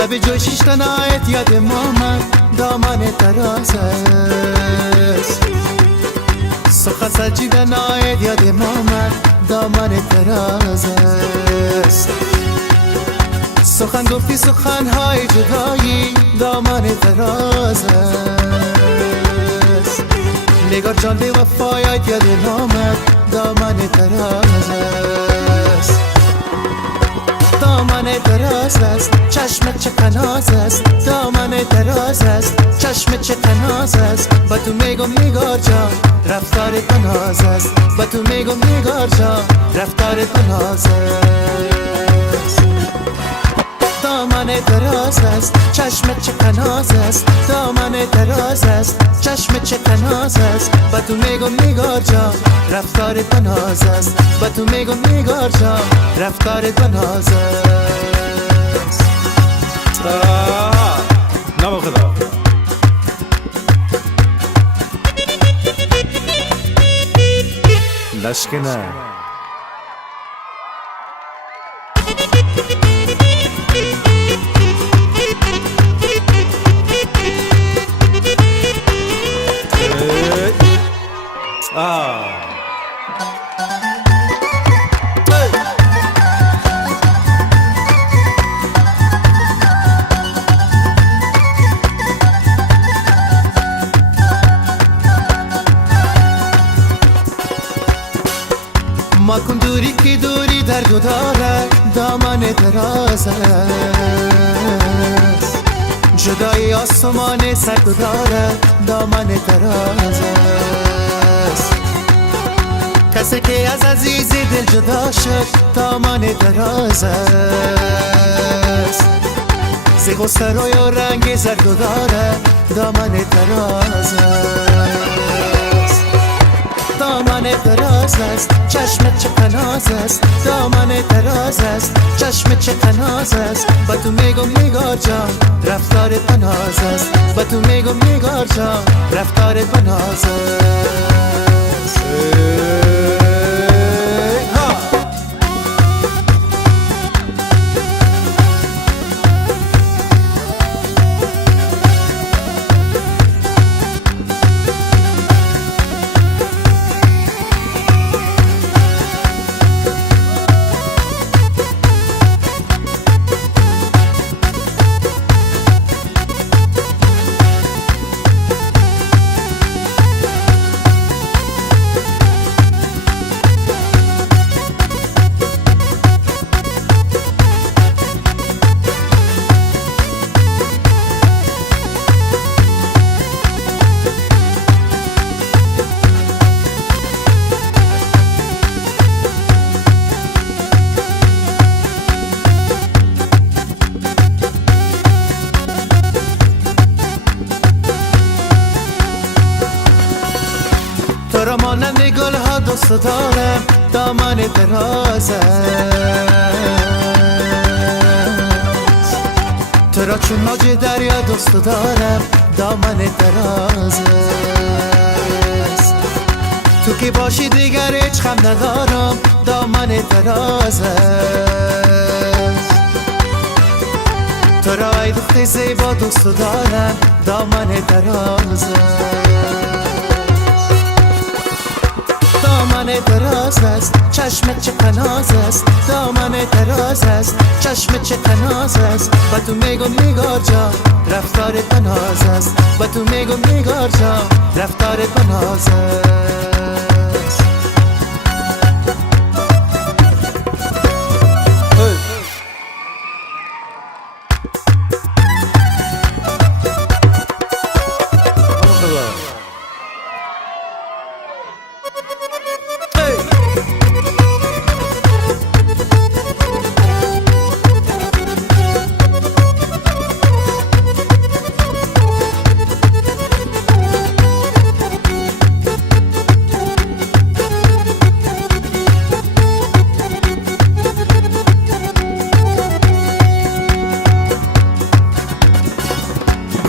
لب جوشش تنایت یاد مامد دامان دراز است سخن سجیدن آید یاد مامد دامان دراز است سخن گفتی سخنهای جدایی دامان دراز است نگار جان به وفایت یاد مامد دامان دراز است دامن دراز است چشم چه قناز است دامن دراز است چشم چه قناز است با تو میگم نگار جان رفتارت بناز است با تو میگم نگار جان رفتارت بناز است دامن دراز است چشم چه قناز است دامن دراز است چشم چه قناز است با تو میگم نگار جان رفتارت بناز است با تو میگم نگار جان رفتارت بناز است نام خدا لشکنه ما کن دوری که دوری درد و دارد دامن دراز است جدای آسمان سرد و دارد دامن دراز است کسی که از عزیز دل جدا شد دامن دراز است ز غصه روی و رنگ زرد و دارد دامن دراز است دامن دراز است چشم چه قناز است دامن دراز است چشم چه قناز است با تو میگم نگار جان رفتارت بناز است با تو میگم نگار جان رفتارت بناز است تو را مانند گل ها دوست دارم دامن دراز است تو را چون موج دریا دوست دارم دامن دراز است تو که باشی دیگر هیچ غم ندارم دامن دراز است تو را ای دختر زیبا دوست دارم دامن دراز است دامن دراز است چشم چه قناز است دامن دراز است چشم چه قناز است با تو میگم نگار جان رفتارت بناز است با تو میگم نگار جان رفتارت بناز است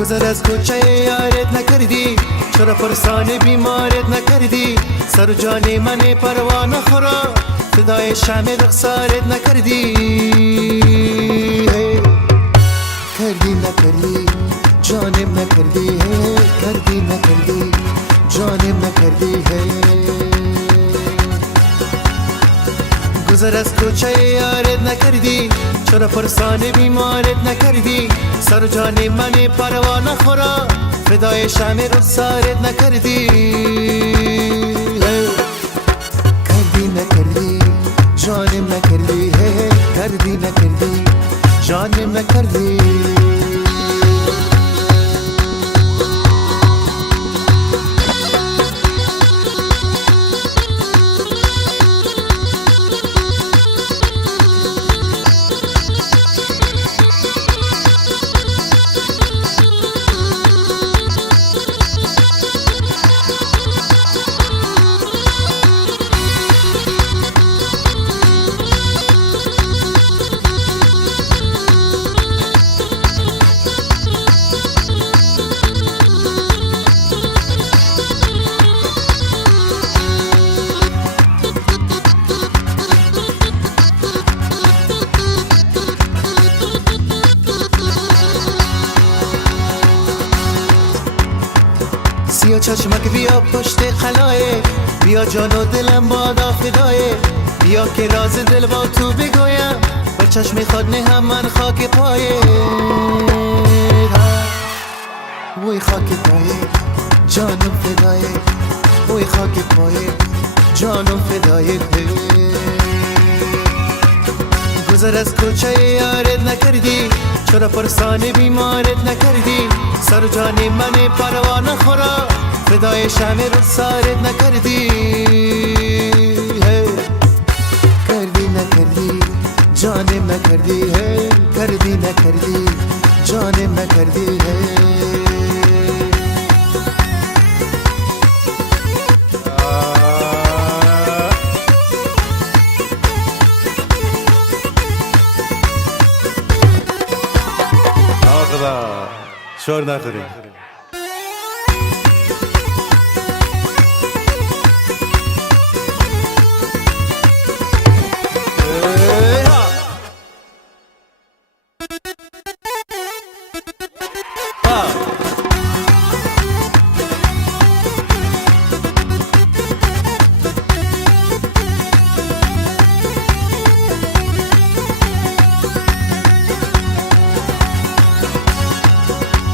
گذر از کوچه یارت نکردی چرا پرسان بیمارت نکردی سر و جان من پروا نخورا فدای شمع رخسارت نکردی گذر از کوچه یارت نکردی، چرا پرسان بیمارت نکردی؟ سر و جان من پروا نخورا، فدای شمع رخسارت نکردی. کردی نکردی جانم نکردی، کردی نکردی جانم نکردی. سیا چشمک بیا پشت خلایه، بیا جان و دلم بادا فدایه، بیا که راز دل با تو بگویم، با چشم خود نه هم من خاک پایه. وی خاک پایه جانم فدایه، وی خاک پایه جانم فدایه. گذر از کوچه یارت نکردی، چرا پرسان بیمارت نکردی؟ سر و جان من پروا نخورا، فدای شمع رخسارت نکردی. کردی نکردی جانم نکردی، کردی نکردی جانم نکردی. شور نخوری.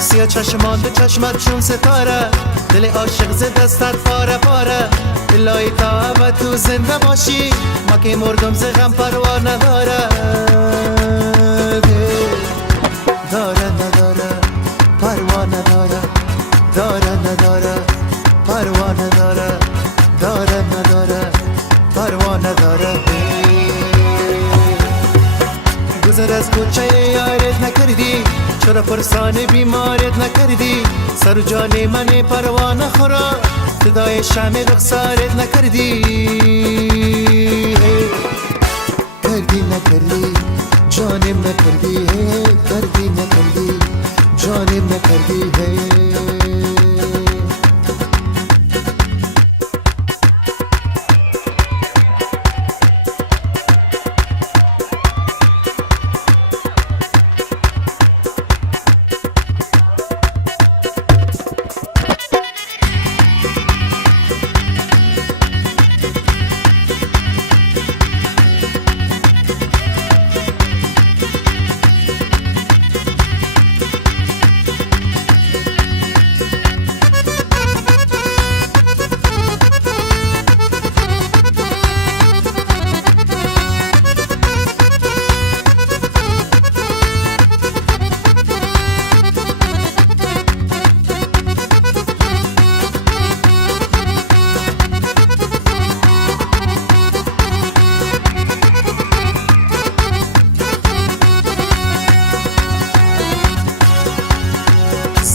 سیا چشمان به چشمت چون ستاره، دل عاشق ز دستت پاره پاره. الهی تا ابد تو زنده باشی، ما که مردم ز غم پروا نداره. داره نداره پروا نداره، داره نداره پروا نداره، داره نداره پروا نداره. گذر از کوچه یارت نکردی، چرا پرسان بیمارت نکردی؟ سر و جان من پروا نخورا، فدای شمع رخسارت نکردی. کردی نکردی جانم نکردی، کردی نکردی جانم نکردی.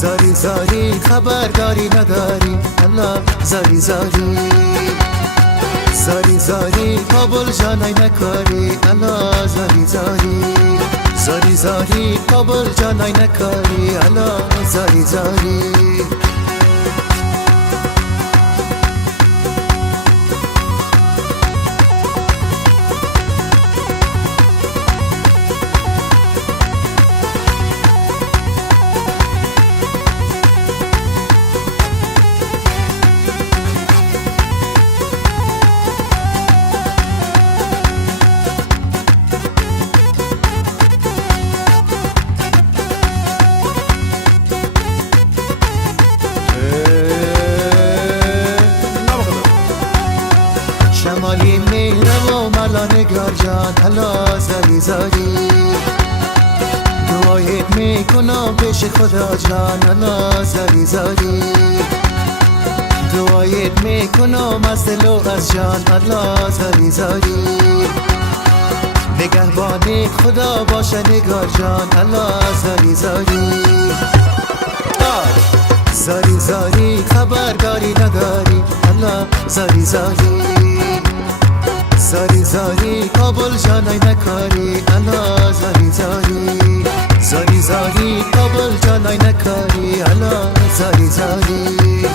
زاری زاری خبرداری نداری، الله زاری زاری زاری زاری کابل جانای نکاری، الله زاری زاری زاری زاری کابل جانای نکاری، الله زاری زاری. نگار جان الله زاری زاری دعایت میکنم پیش خدا جان الله زاری زاری دعایت میکنم از دل و از جان الله زاری زاری نگهبان خدا باشه نگار جان الله زاری زاری زاری زاری خبرداری نداری الله زاری زاری زاری زاری کابل جانای نکاری الله زاری زاری زاری زاری کابل جانای نکاری الله زاری زاری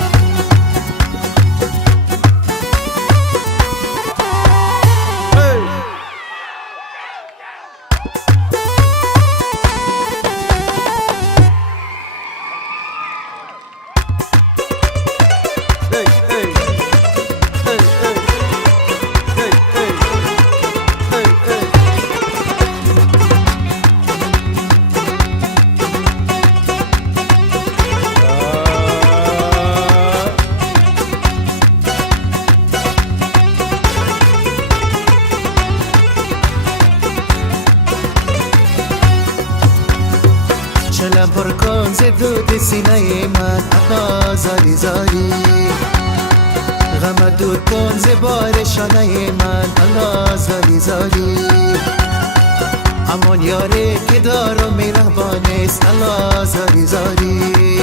چلم پر کن ز دود سینه من الله زاری زاری غم دور کن ز بار شانه من الله زاری زاری امان یاری که دارم مهربانست الله زاری زاری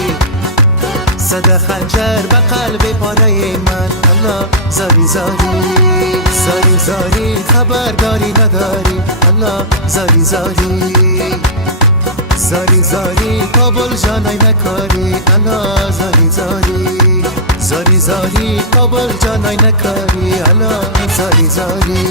صد خنجر به قلب پاره من الله زاری زاری زاری زاری خبرداری نداری الله زاری زاری زاری زاری کابل جانای نکاری الله زاری زاری زاری زاری کابل جانای نکاری الله زاری زاری